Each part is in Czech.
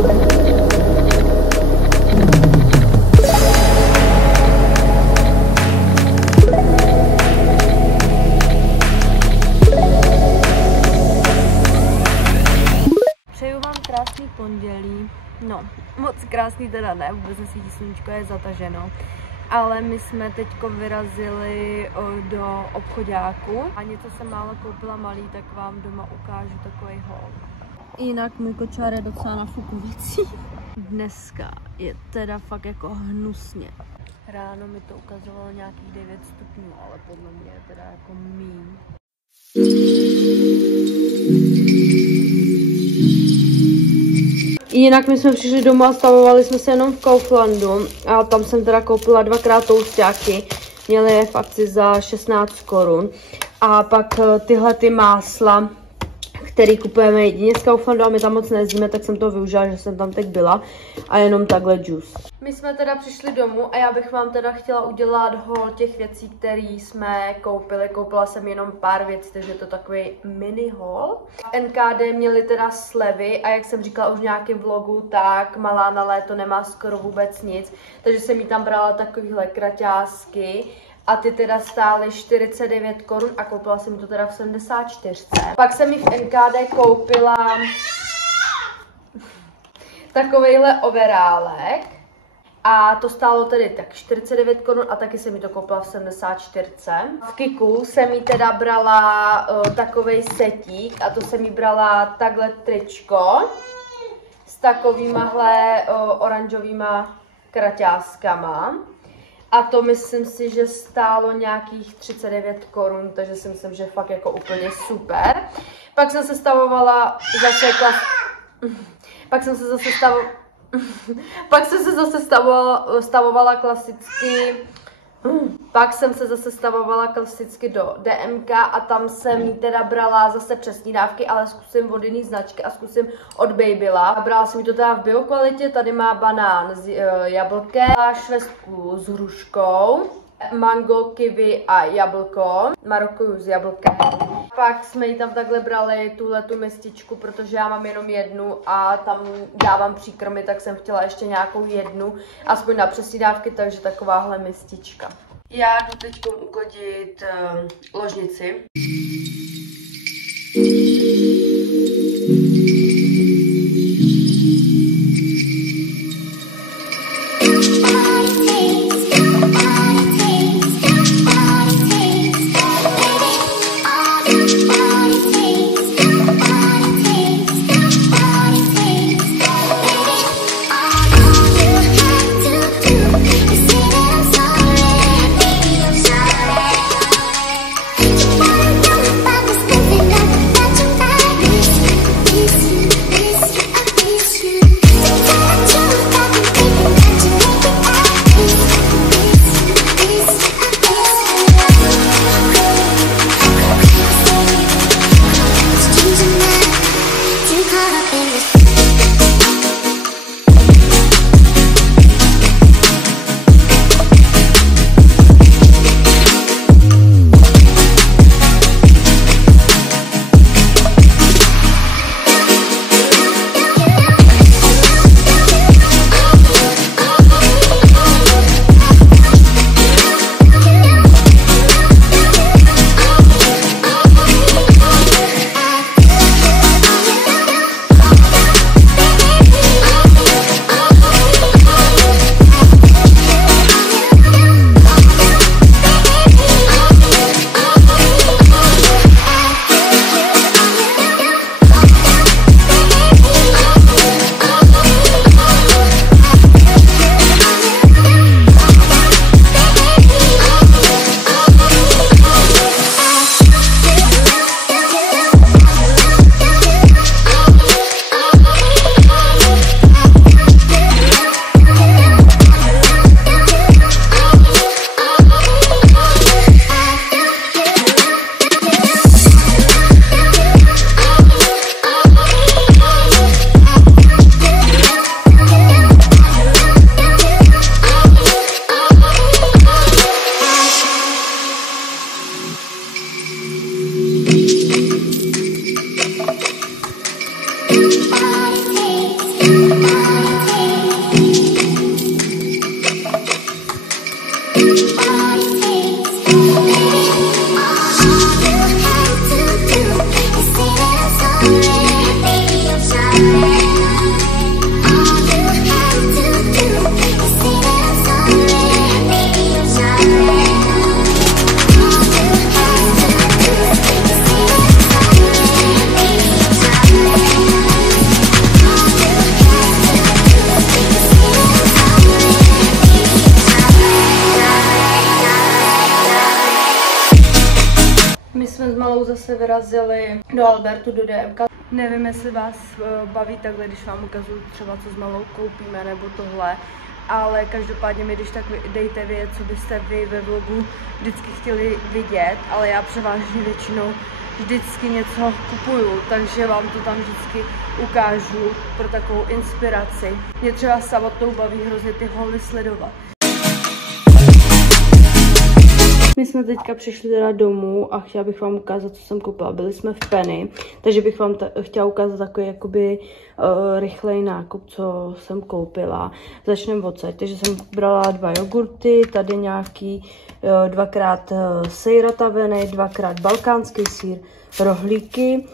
Přeju vám krásný pondělí. No, moc krásný teda ne, vůbec nesvítí sluníčko, je zataženo. Ale my jsme teďko vyrazili do obchoďáku a něco jsem málo koupila malý, tak vám doma ukážu takový haul. Jinak můj kočár je docela nafukující. Dneska je teda fakt jako hnusně. Ráno mi to ukazovalo nějakých 9 stupňů, ale podle mě je teda jako míň. Jinak my jsme přišli domů a stavovali jsme se jenom v Kauflandu a tam jsem teda koupila 2x toustáky, měly je v akci za 16 korun a pak tyhle ty másla, který kupujeme jedině z Kauflandu a my tam moc nejezdíme, tak jsem to využila, že jsem tam teď byla a jenom takhle džus. My jsme teda přišli domů a já bych vám teda chtěla udělat haul těch věcí, které jsme koupili. Koupila jsem jenom pár věcí, takže je to takový mini haul. V NKD měli teda slevy a jak jsem říkala už v nějakém vlogu, tak malá na léto nemá skoro vůbec nic, takže jsem jí tam brala takovýhle kraťásky. A ty teda stály 49 korun a koupila jsem to teda v 74. Pak jsem mi v NKD koupila takovejhle overálek. A to stálo tedy tak 49 korun a taky jsem mi to koupila v 74. V Kiku jsem mi teda brala takovej setík a to jsem mi brala takhle tričko s takovýmahle oranžovýma kraťáskama. A to myslím si, že stálo nějakých 39 korun, takže si myslím, že fakt jako úplně super. Pak jsem se stavovala klasicky. Pak jsem se zase stavovala klasicky do DMK a tam jsem jí teda brala zase přesní dávky, ale zkusím od jiný značky a zkusím od Babyla. Brala jsem jí to teda v biokvalitě, tady má banán s jablkem, švestku s hruškou, mango, kiwi a jablko, marokuju s jablkem. Pak jsme jí tam takhle brali tuhletu mističku, protože já mám jenom jednu a tam dávám příkrmy, tak jsem chtěla ještě nějakou jednu, aspoň na přesní dávky, takže takováhle mistička. Já jdu teď uklidit ložnici. Bye. se vyrazili do Albertu, do DMK. Nevím, jestli vás baví takhle, když vám ukazuju třeba, co s malou koupíme, nebo tohle. Ale každopádně mi když tak dejte vědět, co byste vy ve vlogu vždycky chtěli vidět, ale já převážně většinou vždycky něco kupuju, takže vám to tam vždycky ukážu pro takovou inspiraci. Mě třeba samotnou baví hrozně ty hauly sledovat. My jsme teďka přišli teda domů a chtěla bych vám ukázat, co jsem koupila. Byli jsme v Penny, takže bych vám chtěla ukázat takový jakoby rychlej nákup, co jsem koupila. Začneme odsaď. Takže jsem brala 2 jogurty, tady nějaký 2x sejra tavený, 2x balkánský sýr, rohlíky.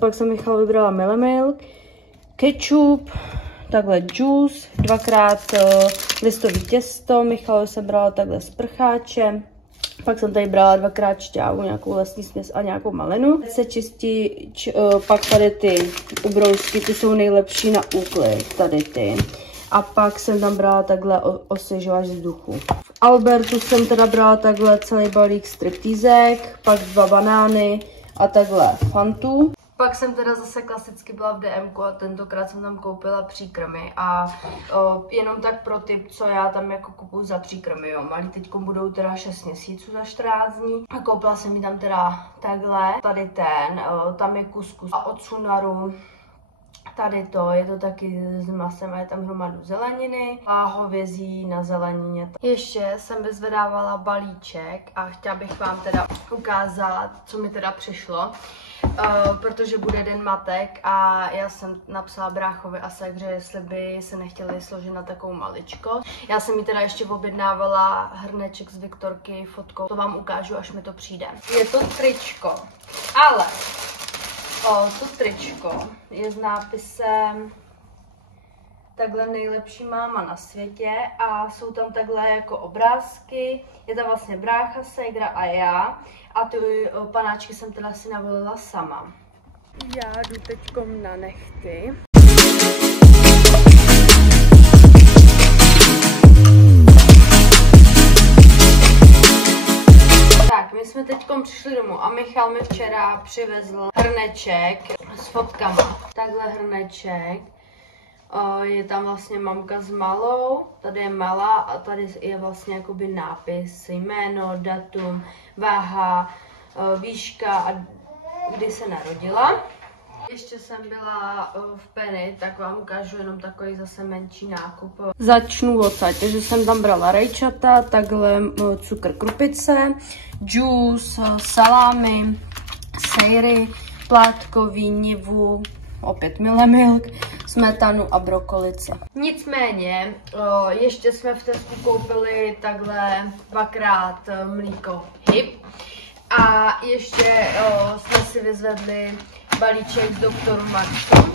Pak jsem Michal vybrala Milk, ketchup, takhle juice, 2x listový těsto, Michal jsem brala takhle s prcháčem. Pak jsem tady brala 2x šťávu, nějakou lesní směs a nějakou malinu. Se čistí, pak tady ty ubrousky, ty jsou nejlepší na úklid, tady ty. A pak jsem tam brala takhle osvěžovač vzduchu. V Albertu jsem teda brala takhle celý balík striptýzek, pak 2 banány a takhle fantu. Pak jsem teda zase klasicky byla v DMku a tentokrát jsem tam koupila příkrmy a jenom tak pro tip, co já tam jako kupuju za příkrmy, jo. Malí teďko budou teda 6 měsíců za 14 dní a koupila jsem mi tam teda takhle, tady tam je kuskus a od Sunaru. Tady to, je to taky s masem a je tam hromadu zeleniny a hovězí na zelenině. Ještě jsem vyzvedávala balíček a chtěla bych vám teda ukázat, co mi teda přišlo. Protože bude den matek a já jsem napsala bráchovi a segře, jestli by se nechtěli složit na takovou maličko. Já jsem mi teda ještě objednávala hrneček z Viktorky fotkou, to vám ukážu, až mi to přijde. Je to tričko, ale to tričko je s nápisem takhle nejlepší máma na světě a jsou tam takhle jako obrázky, je tam vlastně brácha, ségra a já a ty panáčky jsem teda si navolila sama. Já jdu teďkom na nehty. Tak, my jsme teďkom přišli domů a Michal mi včera přivezl hrneček s fotkama. Takhle hrneček. Je tam vlastně mamka s malou, tady je malá a tady je vlastně jakoby nápis, jméno, datum, váha, výška a kdy se narodila. Ještě jsem byla v Penny, tak vám ukážu jenom takový zase menší nákup. Začnu odsaď, takže jsem tam brala rajčata, takhle cukr krupice, juice, salámy, sejry, plátkový, nivu, opět Milk, smetanu a brokolici. Nicméně, ještě jsme v Tesku koupili takhle 2x mlíko Hip a ještě jsme si vyzvedli balíček z Doktoru Maxu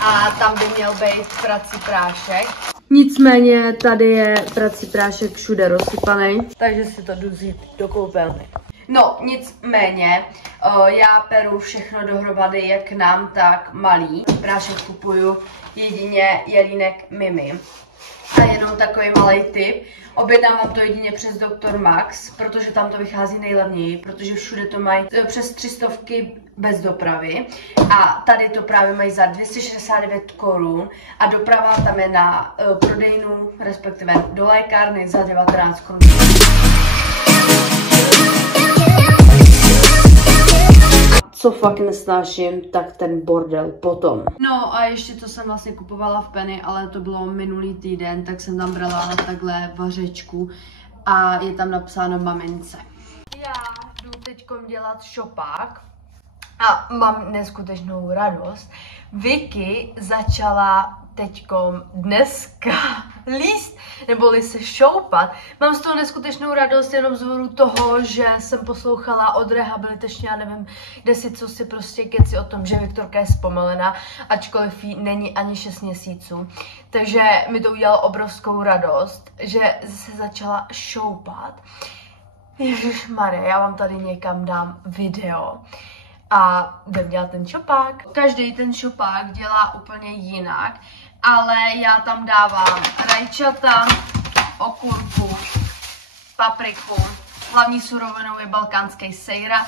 a tam by měl být prací prášek. Nicméně tady je prací prášek všude rozsypaný, takže si to jdu vzít do koupelny. No, nicméně, já peru všechno dohromady, jak nám, tak malý. Prášek kupuju jedině Jelínek Mimi. A jenom takový malý tip. Objednávám to jedině přes Dr. Max, protože tam to vychází nejlevněji, protože všude to mají přes 300 bez dopravy. A tady to právě mají za 269 korun a doprava tam je na prodejnu, respektive do lékárny za 19 korun. Co fakt nesnáším, tak ten bordel potom. No a ještě to jsem vlastně kupovala v Penny, ale to bylo minulý týden, tak jsem tam brala takhle vařečku a je tam napsáno mamince. Já jdu teďkom dělat šopák a mám neskutečnou radost. Vicky začala teďkom dneska líst, neboli se šoupat. Mám z toho neskutečnou radost jenom z důvodu toho, že jsem poslouchala od rehabilitačně, já nevím, kde si co si prostě keci o tom, že Viktorka je zpomalená, ačkoliv jí není ani 6 měsíců. Takže mi to udělalo obrovskou radost, že se začala šoupat. Ježišmarja, já vám tady někam dám video. A jdem dělat ten šopák. Každý ten šopák dělá úplně jinak, ale já tam dávám rajčata, okurku, papriku, hlavní surovinou je balkánský sejra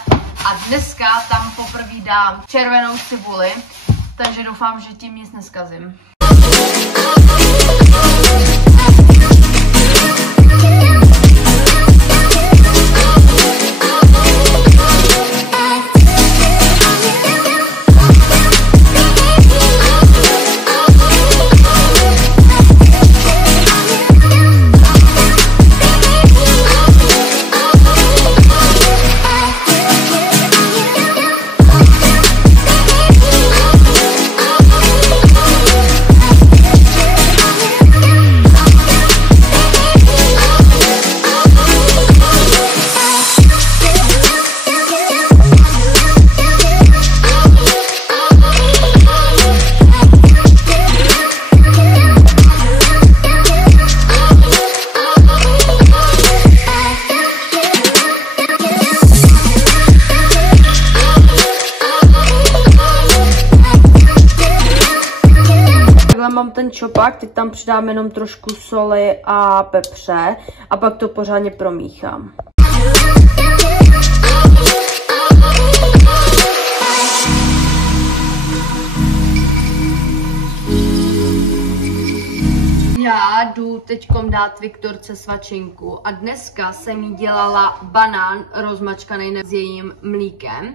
a dneska tam poprvé dám červenou cibuli, takže doufám, že tím nic neskazím. Mám ten čopák, teď tam přidám jenom trošku soli a pepře a pak to pořádně promíchám. Já jdu teďkom dát Viktorce svačinku a dneska jsem jí dělala banán rozmačkaný s jejím mlíkem.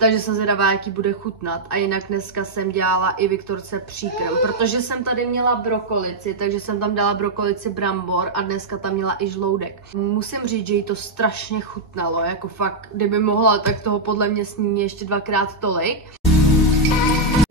Takže jsem zvědavá, jaký bude chutnat. A jinak dneska jsem dělala i Viktorce příkrm, protože jsem tady měla brokolici, takže jsem tam dala brokolici brambor a dneska tam měla i žloudek. Musím říct, že jí to strašně chutnalo, jako fakt, kdyby mohla, tak toho podle mě sní ještě 2x tolik.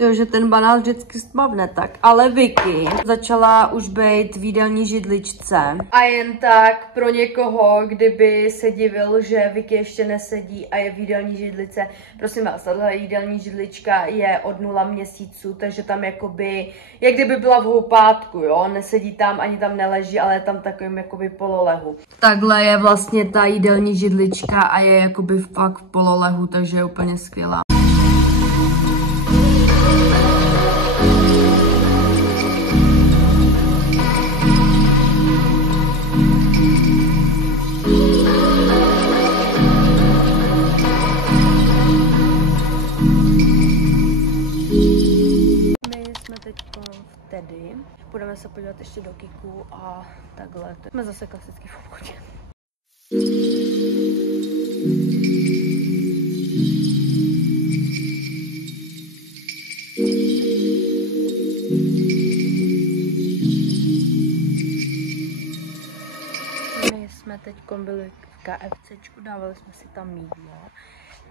Jo, že ten banán vždycky stmavne tak. Ale Vicky začala už být v jídelní židličce. A jen tak pro někoho, kdyby se divil, že Vicky ještě nesedí a je v jídelní židlice. Prosím vás, tahle jídelní židlička je od 0 měsíců, takže tam jakoby, jak kdyby byla v houpátku, jo. Nesedí tam, ani tam neleží, ale je tam takovým jakoby pololehu. Takhle je vlastně ta jídelní židlička a je jakoby fakt v pololehu, takže je úplně skvělá. Tedy budeme se podívat ještě do Kiku a takhle. Jsme zase klasicky v obchodě. My jsme teď byli v KFCčku, dávali jsme si tam jídlo.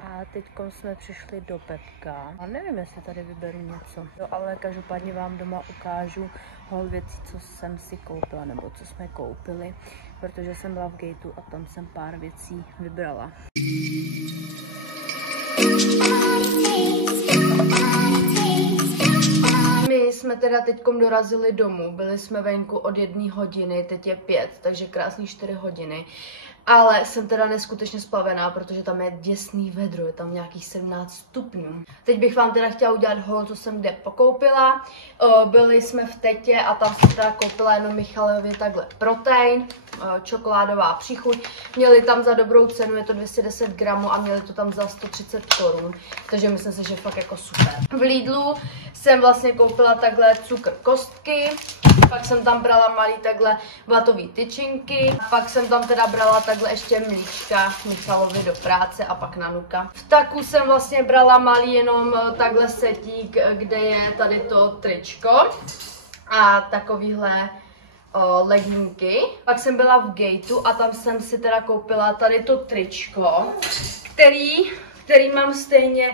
A teď jsme přišli do Pepka. A nevím, jestli tady vyberu něco. No, ale každopádně vám doma ukážu hol věcí, co jsem si koupila, nebo co jsme koupili. Protože jsem byla v Gateu a tam jsem pár věcí vybrala. My jsme teda teďkom dorazili domů. Byli jsme venku od 1 hodiny, teď je 5, takže krásný 4 hodiny. Ale jsem teda neskutečně splavená, protože tam je děsný vedro, je tam nějakých 17 stupňů. Teď bych vám teda chtěla udělat haul, co jsem kde pokoupila. Byli jsme v Tetě a tam jsem teda koupila jenom Michalovi takhle protein, čokoládová příchuť. Měli tam za dobrou cenu, je to 210 gramů a měli to tam za 130 korun. Takže myslím si, že fakt jako super. V Lidlu jsem vlastně koupila takhle cukr kostky. Pak jsem tam brala malý takhle vatový tyčinky. Pak jsem tam teda brala takhle ještě mlíčka Michalovi do práce a pak na Nuka. V Taku jsem vlastně brala malý jenom takhle setík, kde je tady to tričko a takovýhle leginky. Pak jsem byla v Gateu a tam jsem si teda koupila tady to tričko, který mám stejně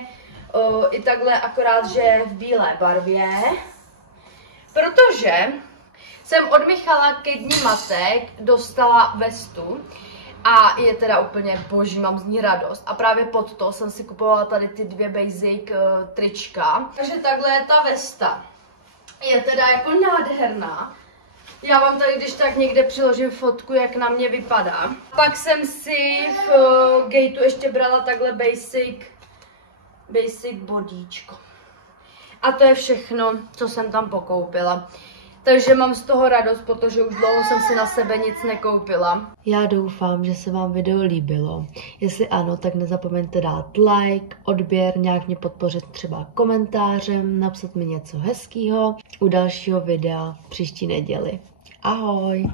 i takhle, akorát že v bílé barvě. Protože jsem od Michala ke dní matek dostala vestu a je teda úplně boží, mám z ní radost. A právě pod to jsem si kupovala tady ty 2 basic trička. Takže takhle je ta vesta. Je teda jako nádherná. Já vám tady když tak někde přiložím fotku, jak na mě vypadá. Pak jsem si v Gateu ještě brala takhle basic bodíčko. A to je všechno, co jsem tam pokoupila. Takže mám z toho radost, protože už dlouho jsem si na sebe nic nekoupila. Já doufám, že se vám video líbilo. Jestli ano, tak nezapomeňte dát like, odběr, nějak mě podpořit třeba komentářem, napsat mi něco hezkýho u dalšího videa příští neděli. Ahoj!